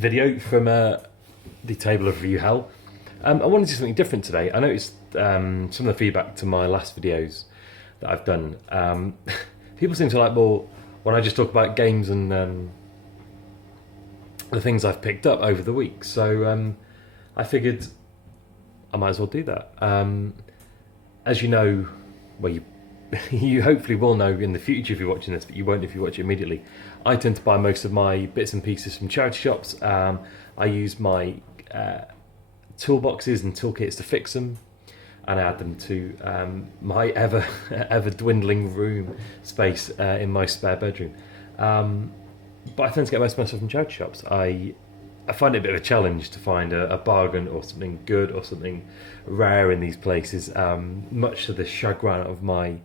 video from the table of review hell. I wanted to do something different today. I noticed some of the feedback to my last videos that I've done. People seem to like more when I just talk about games and the things I've picked up over the week. So I figured I might as well do that. As you know, well, you hopefully will know in the future if you're watching this, but you won't if you watch it immediately. I tend to buy most of my bits and pieces from charity shops. I use my toolboxes and toolkits to fix them, and I add them to my ever dwindling room space in my spare bedroom. But I tend to get most of my stuff from charity shops. I find it a bit of a challenge to find a bargain or something good or something rare in these places, much to the chagrin of my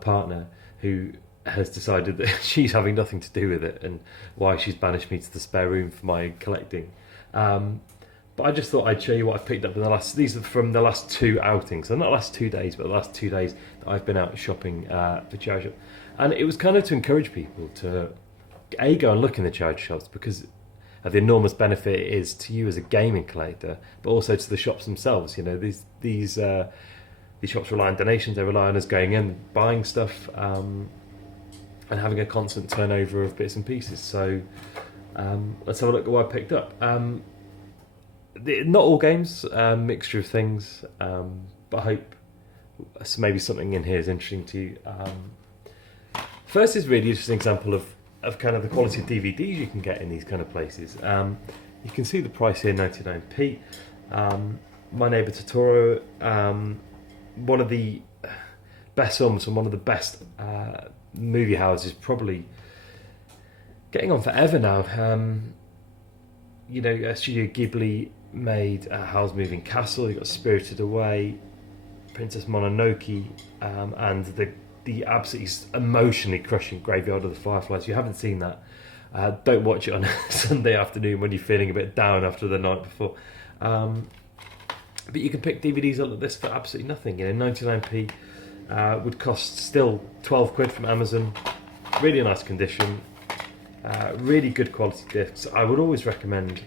partner, who has decided that she's having nothing to do with it and why she's banished me to the spare room for my collecting. But I just thought I'd show you what I've picked up in the last. These are from the last two outings, so not the last 2 days, but the last 2 days that I've been out shopping for charity shops. And it was kind of to encourage people to go and look in the charity shops, because of the enormous benefit it is to you as a gaming collector, but also to the shops themselves. You know, these shops rely on donations. They rely on us going in, buying stuff, and having a constant turnover of bits and pieces. So let's have a look at what I picked up. Not all games, mixture of things, but I hope maybe something in here is interesting to you. First is really just an example of kind of the quality of DVDs you can get in these kind of places. You can see the price here, 99p. My Neighbour Totoro, one of the best films from one of the best movie houses, probably getting on forever now. You know, Studio Ghibli made Howl's Moving Castle. You got Spirited Away, Princess Mononoke, and the absolutely emotionally crushing Graveyard of the Fireflies. If you haven't seen that, don't watch it on a Sunday afternoon when you're feeling a bit down after the night before. But you can pick DVDs up like this for absolutely nothing. You know, 99p would cost still 12 quid from Amazon. Really nice condition, really good quality discs. I would always recommend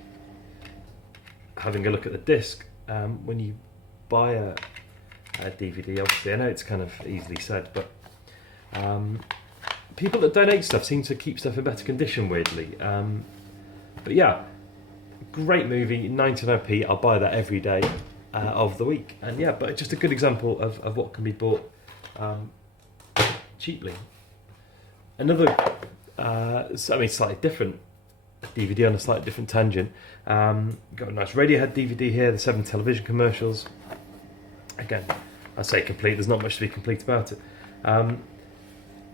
having a look at the disc when you buy a DVD. Obviously, I know it's kind of easily said, but people that donate stuff seem to keep stuff in better condition, weirdly. But yeah, great movie, 99p. I'll buy that every day of the week. And yeah, but just a good example of what can be bought cheaply. Another, slightly different DVD on a slightly different tangent. Got a nice Radiohead DVD here, the 7 television commercials. Again, I say complete, there's not much to be complete about it.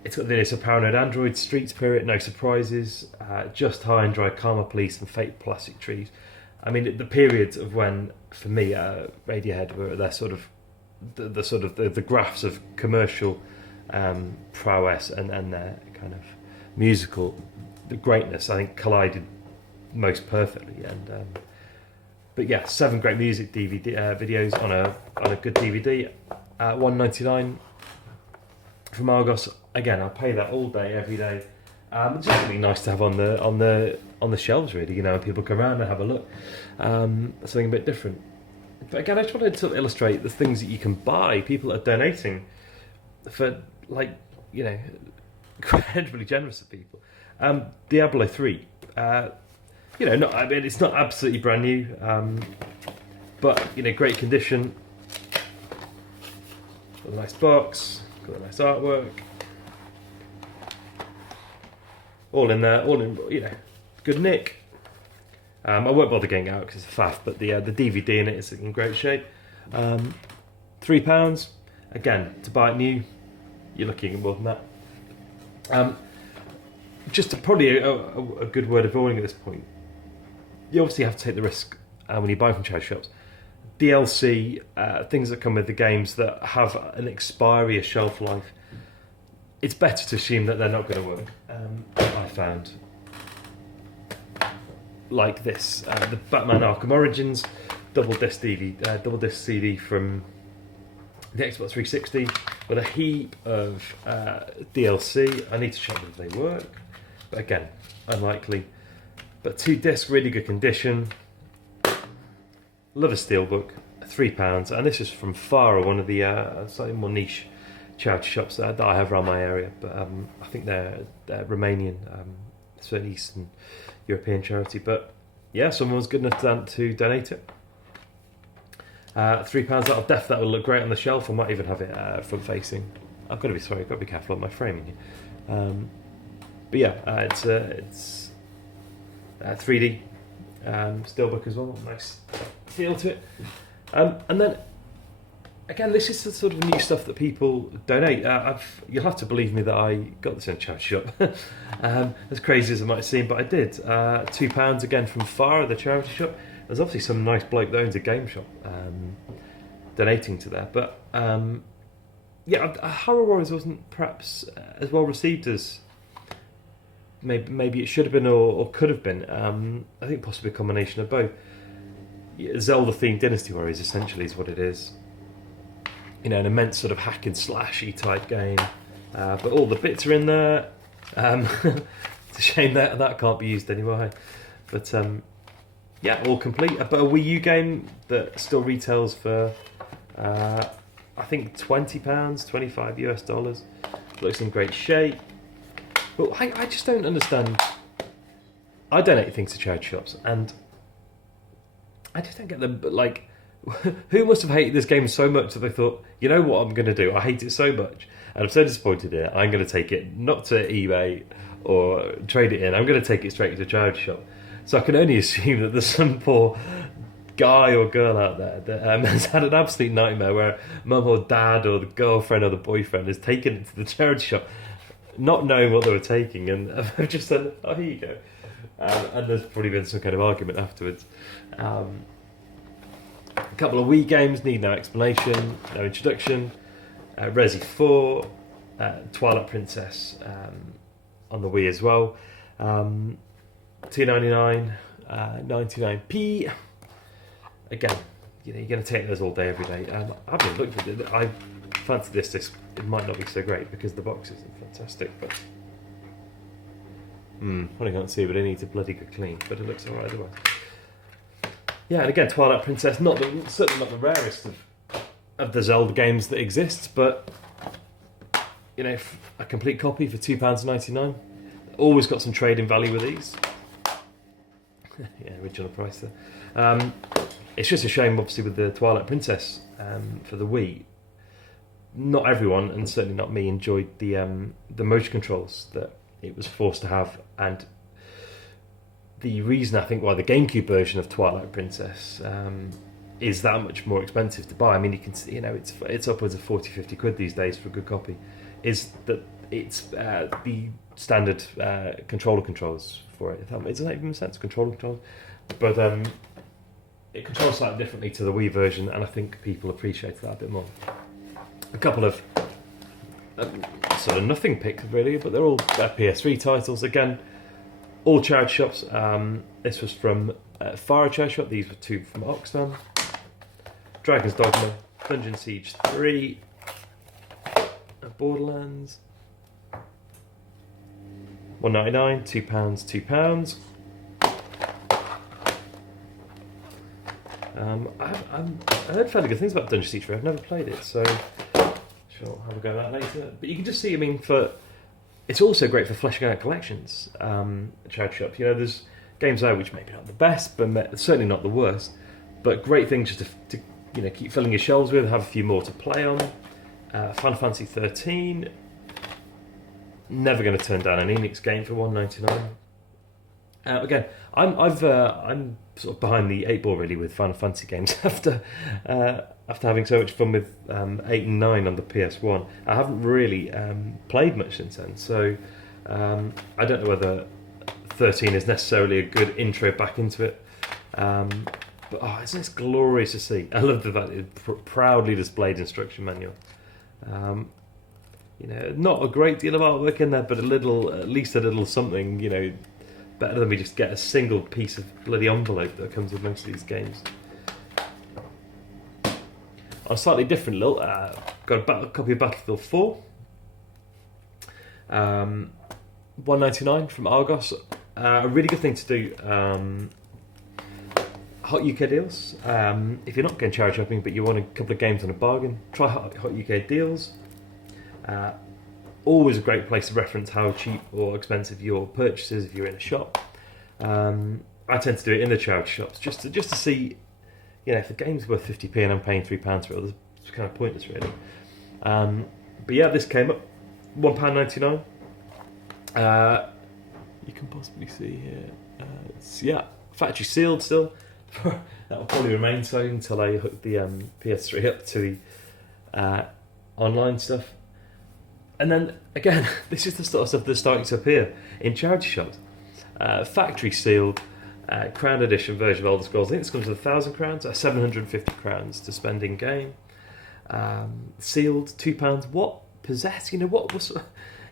It's got the videos of Paranoid Android, Street Spirit, No Surprises, Just High and Dry, Karma Police, and Fake Plastic Trees. I mean, the periods of when, for me, Radiohead were their sort of the graphs of commercial prowess and their kind of musical greatness, I think, collided most perfectly. And but yeah, 7 great music DVD videos on a good DVD, $1.99 from Argos. Again, I'll pay that all day, every day. It's just something nice to have on the shelves, really. You know, people come around and have a look. Something a bit different. But again, I just wanted to illustrate the things that you can buy. People are donating for, like, you know, incredibly generous of people. Diablo 3. You know, it's not absolutely brand new, but you know, great condition. Got a nice box. Got a nice artwork. All in there, you know, good nick. I won't bother getting it out because it's a faff, but the DVD in it is in great shape. £3. Again, to buy it new, you're looking at more than that. Just probably a good word of warning at this point. You obviously have to take the risk when you buy from charity shops. DLC, things that come with the games that have an expiry, a shelf life, it's better to assume that they're not going to work. I found, like this, the Batman Arkham Origins double disc CD from the Xbox 360 with a heap of DLC. I need to check whether they work, but again, unlikely. But 2 discs, really good condition. Love a steelbook, £3, and this is from Farah, one of the slightly more niche charity shops that I have around my area. But I think they're Romanian, certainly Eastern European charity. But yeah, someone was good enough to donate it. £3. That will look great on the shelf. I might even have it front facing. I've got to be careful of my framing here. But yeah, it's 3D steelbook as well. Nice feel to it. And then again, this is the sort of new stuff that people donate. You'll have to believe me that I got this in a charity shop. As crazy as it might seem, but I did. £2 again from Farah, the charity shop. There's obviously some nice bloke that owns a game shop donating to there. But yeah, Horror Warriors wasn't perhaps as well received as maybe it should have been or could have been. I think possibly a combination of both. Zelda-themed Dynasty Warriors essentially is what it is. An immense sort of hack and slashy type game, but all the bits are in there. It's a shame that can't be used anymore. But yeah, all complete. But a Wii U game that still retails for I think £20, 25 US dollars. Looks in great shape. But I just don't understand. I donate things to charity shops, and I just don't get them. But like, who must have hated this game so much that they thought, you know what I'm going to do? I hate it so much, and I'm so disappointed in it. I'm going to take it not to eBay or trade it in. I'm going to take it straight to a charity shop. So I can only assume that there's some poor guy or girl out there that has had an absolute nightmare where mum or dad or the girlfriend or the boyfriend has taken it to the charity shop, not knowing what they were taking, and I've just said, oh, here you go. And there's probably been some kind of argument afterwards. A couple of Wii games need no explanation, no introduction. Resi 4, Twilight Princess on the Wii as well. $2.99, 99p. Again, you're going to take those all day, every day. I've been looking at it. I fancy this. It might not be so great because the box isn't fantastic, but I can't see, but it needs a bloody good clean. But it looks alright otherwise. Yeah, and again, Twilight Princess, certainly not the rarest of the Zelda games that exist, but a complete copy for £2.99. Always got some trading value with these. Yeah, original price there. It's just a shame, obviously, with the Twilight Princess for the Wii. Not everyone, and certainly not me, enjoyed the motion controls that it was forced to have, and the reason I think why the GameCube version of Twilight Princess is that much more expensive to buy. I mean, you can see, it's upwards of 40-50 quid these days for a good copy. Is that it's the standard controller controls for it. It doesn't even make sense, controller controls, but it controls slightly differently to the Wii version, and I think people appreciate that a bit more. A couple of sort of nothing picks really, but they're all PS3 titles. Again, all charity shops. This was from Farah Charity Shop. These were 2 from Oxfam. Dragon's Dogma, Dungeon Siege 3, Borderlands. £1.99, £2, I heard fairly good things about Dungeon Siege 3. I've never played it, so sure, I'll have a go at that later. But you can just see, it's also great for fleshing out collections. Charity shops, there's games there which maybe not the best, but certainly not the worst. But great things just to keep filling your shelves with, have a few more to play on. Final Fantasy 13. Never going to turn down an Enix game for £1.99. Again, I'm sort of behind the 8 ball really with Final Fantasy games after having so much fun with 8 and 9 on the PS1. I haven't really played much since then, so I don't know whether 13 is necessarily a good intro back into it. But isn't this glorious to see? I love the fact it's proudly displayed instruction manual. Not a great deal of artwork in there, but at least a little something, better than we just get a single piece of bloody envelope that comes with most of these games. On a slightly different note, got a copy of Battlefield 4. £1.99 from Argos. A really good thing to do. Hot UK deals. If you're not going charity shopping but you want a couple of games on a bargain, try Hot UK deals. Always a great place to reference how cheap or expensive your purchase is if you're in a shop. I tend to do it in the charity shops just to see, if the game's worth 50p and I'm paying £3 for it, it's kind of pointless really. But yeah, this came up £1.99. You can possibly see here. It's factory sealed still. That will probably remain so until I hook the PS3 up to the online stuff. And then again, this is the sort of stuff that's starting to appear in charity shops. Factory sealed Crown Edition version of Elder Scrolls. I think this comes with 1,000 crowns, 750 crowns to spend in game. Sealed, £2. What possessed? What was?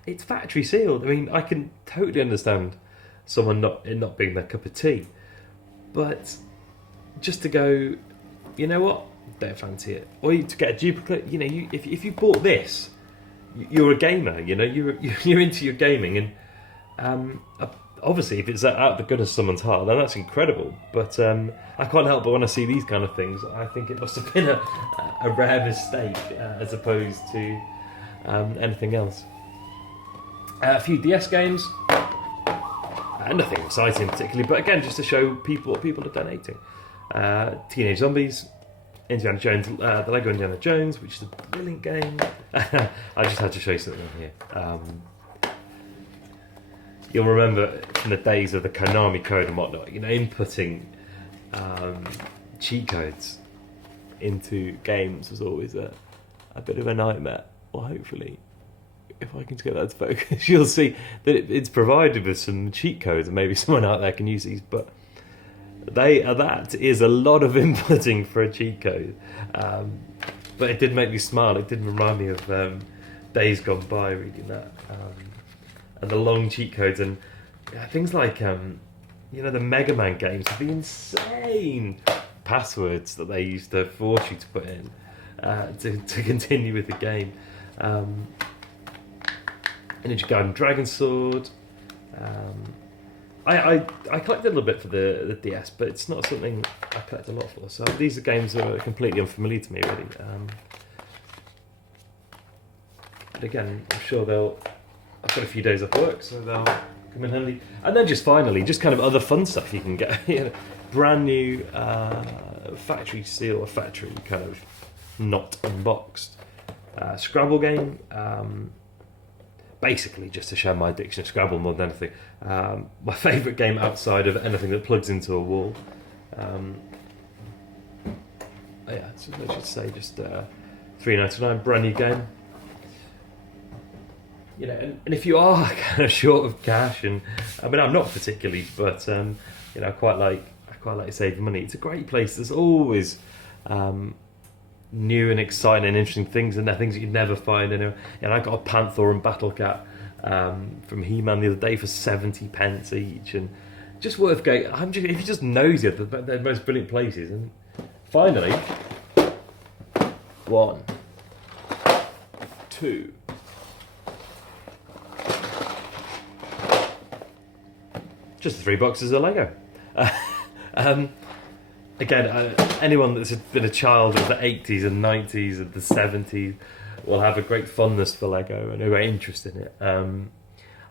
It's factory sealed. I mean, I can totally understand someone not being their cup of tea, but just to go, you know what? Don't fancy it, or to get a duplicate. If you bought this, you're a gamer. You're into your gaming, and obviously, if it's out of the goodness of someone's heart, then that's incredible. But I can't help but when I see these kind of things, I think it must have been a rare mistake as opposed to anything else. A few DS games, nothing exciting particularly, but again, just to show people what people are donating. Teenage Zombies, Indiana Jones, the Lego Indiana Jones, which is a brilliant game. I just had to show you something here. You'll remember from the days of the Konami code and whatnot, inputting cheat codes into games was always a bit of a nightmare. Well, hopefully, if I can get that to focus, you'll see that it's provided with some cheat codes, and maybe someone out there can use these, but that is a lot of inputting for a cheat code. But it did make me smile. It did remind me of days gone by reading that. And the long cheat codes and things like the Mega Man games have the insane passwords that they used to force you to put in to continue with the game. Ninja Gaiden Dragon Sword. I collected a little bit for the DS, but it's not something I collect a lot for. So these are games that are completely unfamiliar to me, really. But again, I'm sure I've got a few days off work, so they'll come in handy. And then just finally, just kind of other fun stuff you can get. Brand new factory seal, or factory kind of not unboxed Scrabble game. Basically, just to show my addiction of Scrabble more than anything. My favourite game outside of anything that plugs into a wall. So let's just say just $3.99, brand new game. And if you are kind of short of cash, and I mean I'm not particularly, but I quite like saving money. It's a great place. There's always new and exciting and interesting things, and they're things that you'd never find anywhere. I got a Panther and Battle Cat from He-Man the other day for 70 pence each, and just worth going. If you just nosy at the most brilliant places. And finally, 1, 2. Just 3 boxes of Lego. Again, anyone that's been a child of the 80s and 90s and the 70s will have a great fondness for Lego and a great interest in it.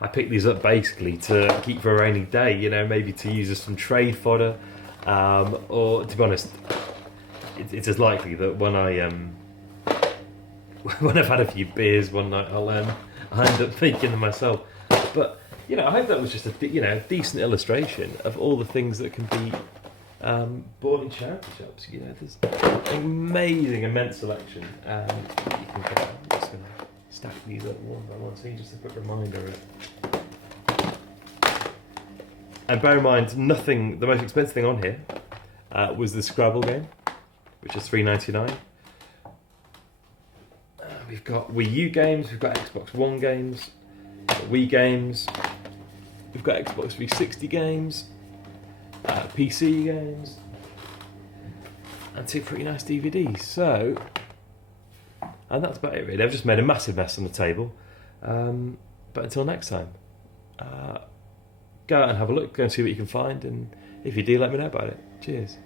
I picked these up basically to keep for a rainy day, maybe to use as some trade fodder, or to be honest, it's as likely that when I've had a few beers one night, I'll end up making them myself. But I hope that was just a decent illustration of all the things that can be bought in charity shops. There's an amazing, immense selection. You can get. I'm just going to stack these up one by one, so just a quick reminder of it. And bear in mind, the most expensive thing on here was the Scrabble game, which is $3.99. We've got Wii U games, we've got Xbox One games, Wii games. We've got Xbox 360 games, PC games, and 2 pretty nice DVDs. So, and that's about it really. I've just made a massive mess on the table. But until next time, go out and have a look, go and see what you can find, and if you do, let me know about it. Cheers.